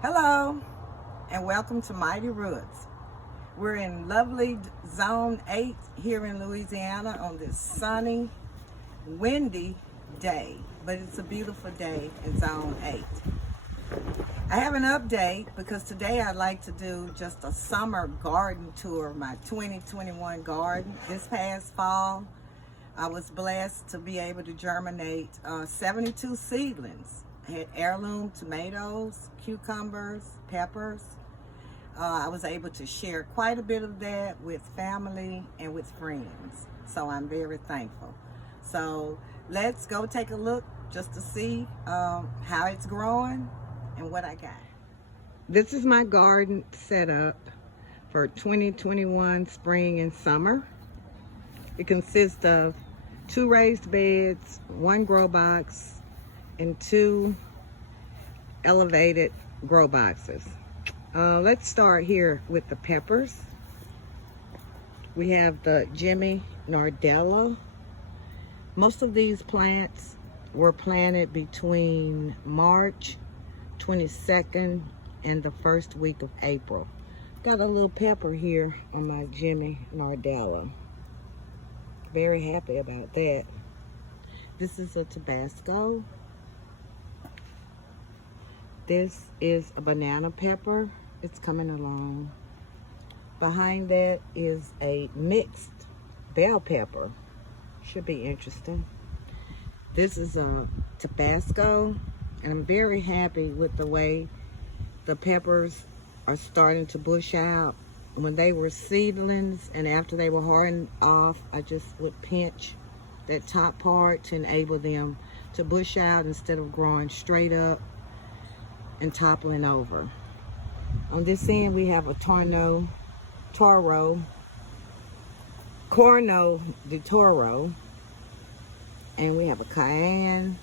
Hello and welcome to Mighty Roots. We're in lovely Zone 8 here in Louisiana on this sunny, windy day, but it's a beautiful day in Zone 8. I have an update because today I'd like to do just a summer garden tour of my 2021 garden. This past fall, I was blessed to be able to germinate 72 seedlings. I had heirloom tomatoes, cucumbers, peppers. I was able to share quite a bit of that with family and with friends. So I'm very thankful. So let's go take a look just to see how it's growing and what I got. This is my garden setup for 2021 spring and summer. It consists of 2 raised beds, 1 grow box, and 2 elevated grow boxes. Let's start here with the peppers. We have the Jimmy Nardella. Most of these plants were planted between March 22nd and the first week of April. Got a little pepper here on my Jimmy Nardella. Very happy about that. This is a Tabasco. This is a banana pepper. It's coming along. Behind that is a mixed bell pepper. Should be interesting. This is a Tabasco, and I'm very happy with the way the peppers are starting to bush out. When they were seedlings and after they were hardened off, I just would pinch that top part to enable them to bush out instead of growing straight up and toppling over. On this end we have a Corno de Toro, and we have a Cayenne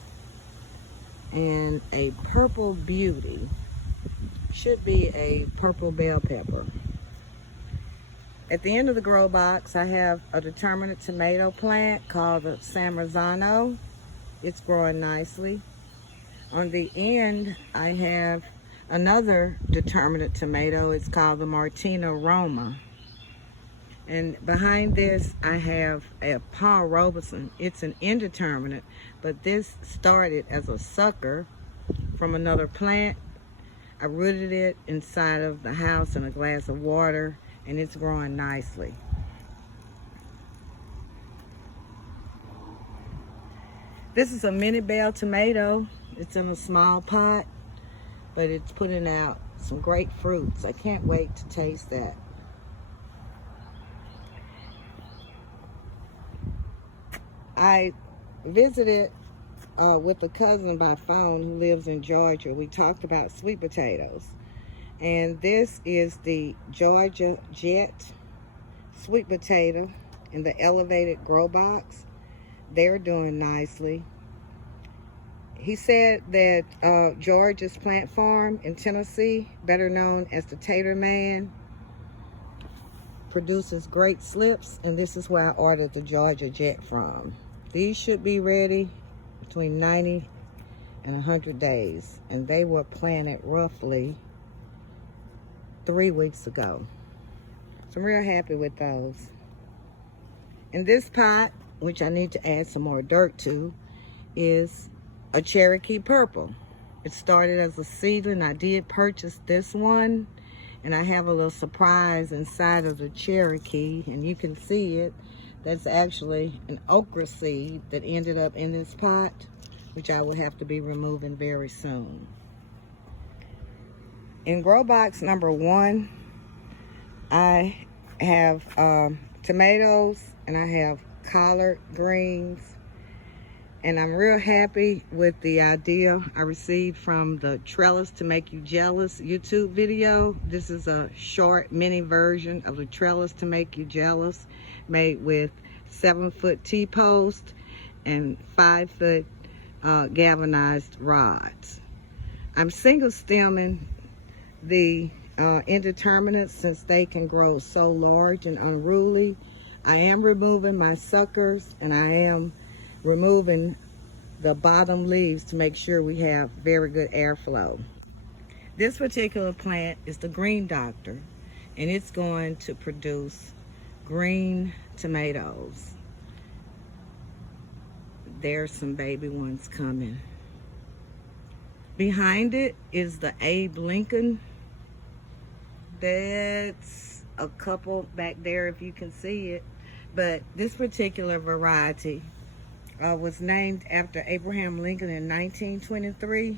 and a Purple Beauty. Should be a purple bell pepper. At the end of the grow box I have a determinate tomato plant called the San Marzano. It's growing nicely. On the end, I have another determinate tomato. It's called the Martina Roma. And behind this, I have a Paul Robeson. It's an indeterminate, but this started as a sucker from another plant. I rooted it inside of the house in a glass of water, and it's growing nicely. This is a mini bell tomato. It's in a small pot, but it's putting out some great fruits. I can't wait to taste that. I visited with a cousin by phone who lives in Georgia. We talked about sweet potatoes. And this is the Georgia Jet sweet potato in the elevated grow box. They're doing nicely. He said that Georgia's Plant Farm in Tennessee, better known as the Tater Man, produces great slips, and this is where I ordered the Georgia Jet from. These should be ready between 90 and 100 days, and they were planted roughly 3 weeks ago. So I'm real happy with those. In this pot, which I need to add some more dirt to, is a Cherokee Purple. It started as a seedling. I did purchase this one, and I have a little surprise inside of the Cherokee, and you can see it. That's actually an okra seed that ended up in this pot, which I will have to be removing very soon. In grow box number 1, I have tomatoes, and I have collard greens. And I'm real happy with the idea I received from the Trellis to Make You Jealous YouTube video. This is a short mini version of the Trellis to Make You Jealous, made with 7-foot T-post and 5-foot galvanized rods. I'm single stemming the indeterminates since they can grow so large and unruly. I am removing my suckers, and I am removing the bottom leaves to make sure we have very good airflow. This particular plant is the green doctor, and it's going to produce green tomatoes. There's some baby ones coming. Behind it is the Abe Lincoln. That's a couple back there if you can see it. But this particular variety was named after Abraham Lincoln in 1923.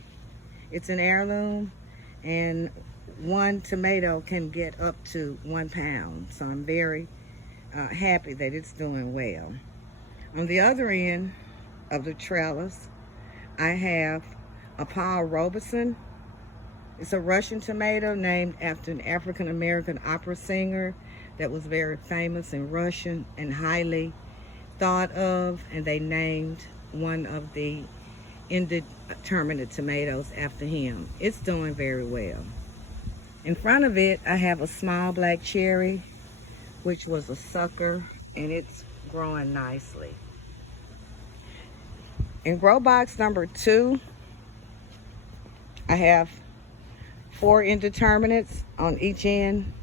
It's an heirloom, and one tomato can get up to 1 pound. So I'm very happy that it's doing well. On the other end of the trellis, I have a Paul Robeson. It's a Russian tomato named after an African-American opera singer that was very famous in Russian and highly thought of, and they named one of the indeterminate tomatoes after him. It's doing very well. In front of it, I have a small black cherry, which was a sucker, and it's growing nicely. In grow box number 2, I have 4 indeterminates on each end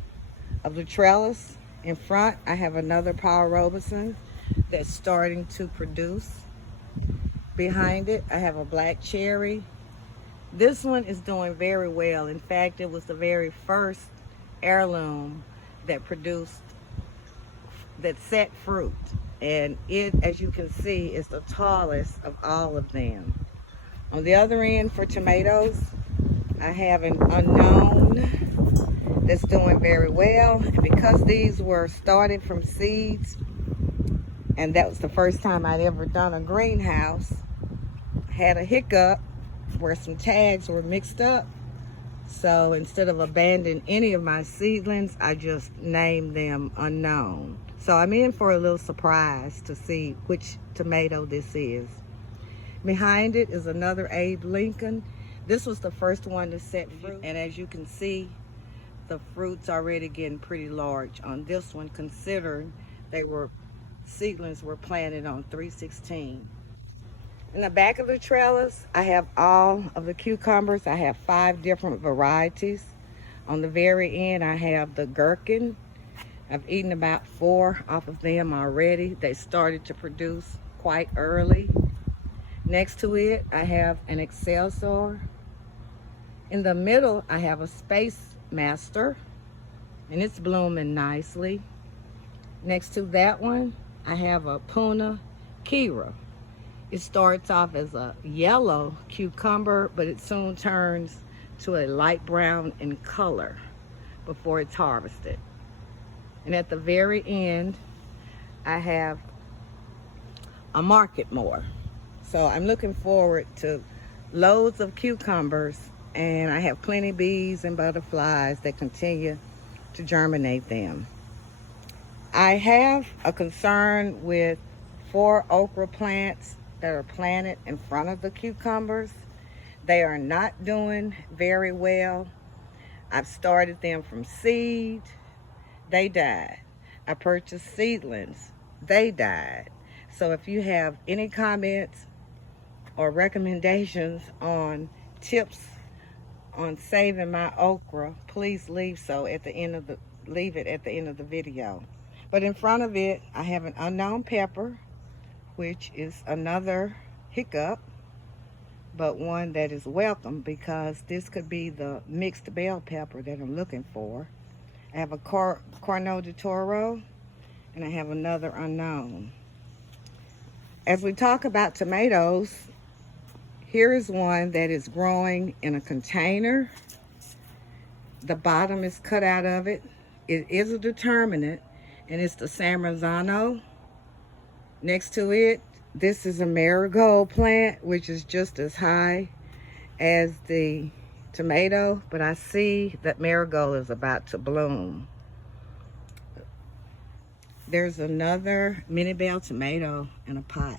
of the trellis. In front, I have another Paul Robeson that's starting to produce. Behind it, I have a black cherry. This one is doing very well. In fact, it was the very first heirloom that set fruit. And it, as you can see, is the tallest of all of them. On the other end for tomatoes, I have an unknown that's doing very well. And because these were started from seeds, and that was the first time I'd ever done a greenhouse, I had a hiccup where some tags were mixed up. So instead of abandoning any of my seedlings, I just named them unknown. So I'm in for a little surprise to see which tomato this is. Behind it is another Abe Lincoln. This was the first one to set fruit, and as you can see, the fruit's already getting pretty large on this one, considering seedlings were planted on 316. In the back of the trellis, I have all of the cucumbers. I have 5 different varieties. On the very end, I have the gherkin. I've eaten about 4 off of them already. They started to produce quite early. Next to it, I have an Excelsior. In the middle, I have a Space Master, and it's blooming nicely. Next to that one, I have a Puna Kira. It starts off as a yellow cucumber, but it soon turns to a light brown in color before it's harvested. And at the very end, I have a Market More. So I'm looking forward to loads of cucumbers, and I have plenty of bees and butterflies that continue to germinate them. I have a concern with 4 okra plants that are planted in front of the cucumbers. They are not doing very well. I've started them from seed. They died. I purchased seedlings. They died. So if you have any comments or recommendations on tips on saving my okra, please leave it at the end of the video. But in front of it, I have an unknown pepper, which is another hiccup, but one that is welcome because this could be the mixed bell pepper that I'm looking for. I have a Corno de Toro, and I have another unknown. As we talk about tomatoes, here is one that is growing in a container. The bottom is cut out of it. It is a determinate, and it's the San Marzano. Next to it, this is a marigold plant, which is just as high as the tomato, but I see that marigold is about to bloom. There's another mini bell tomato in a pot.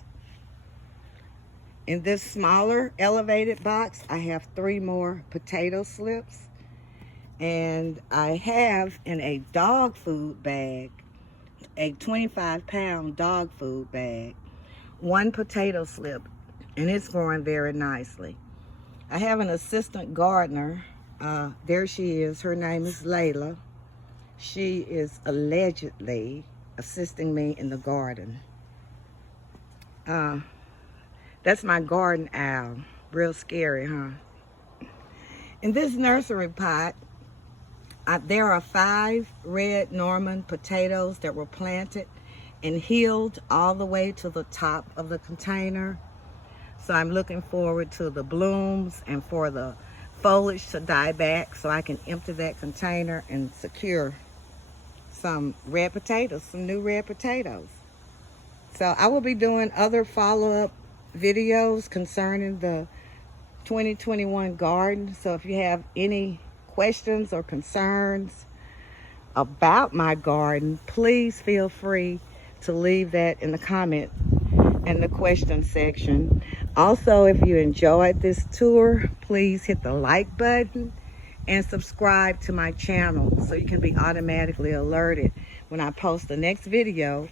In this smaller elevated box, I have 3 more potato slips, and I have in a dog food bag, a 25-pound dog food bag, 1 potato slip, and it's growing very nicely. I have an assistant gardener There she is. Her name is Layla. She is allegedly assisting me in the garden. That's my garden owl. Real scary, huh? In this nursery pot, there are 5 red Norman potatoes that were planted and healed all the way to the top of the container. So I'm looking forward to the blooms and for the foliage to die back so I can empty that container and secure some red potatoes, some new red potatoes. So I will be doing other follow-up videos concerning the 2021 garden. So if you have any questions or concerns about my garden, please feel free to leave that in the comment and the question section. Also, if you enjoyed this tour, please hit the like button and subscribe to my channel so you can be automatically alerted when I post the next video,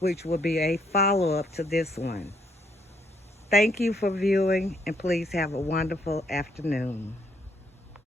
which will be a follow-up to this one. Thank you for viewing, and please have a wonderful afternoon.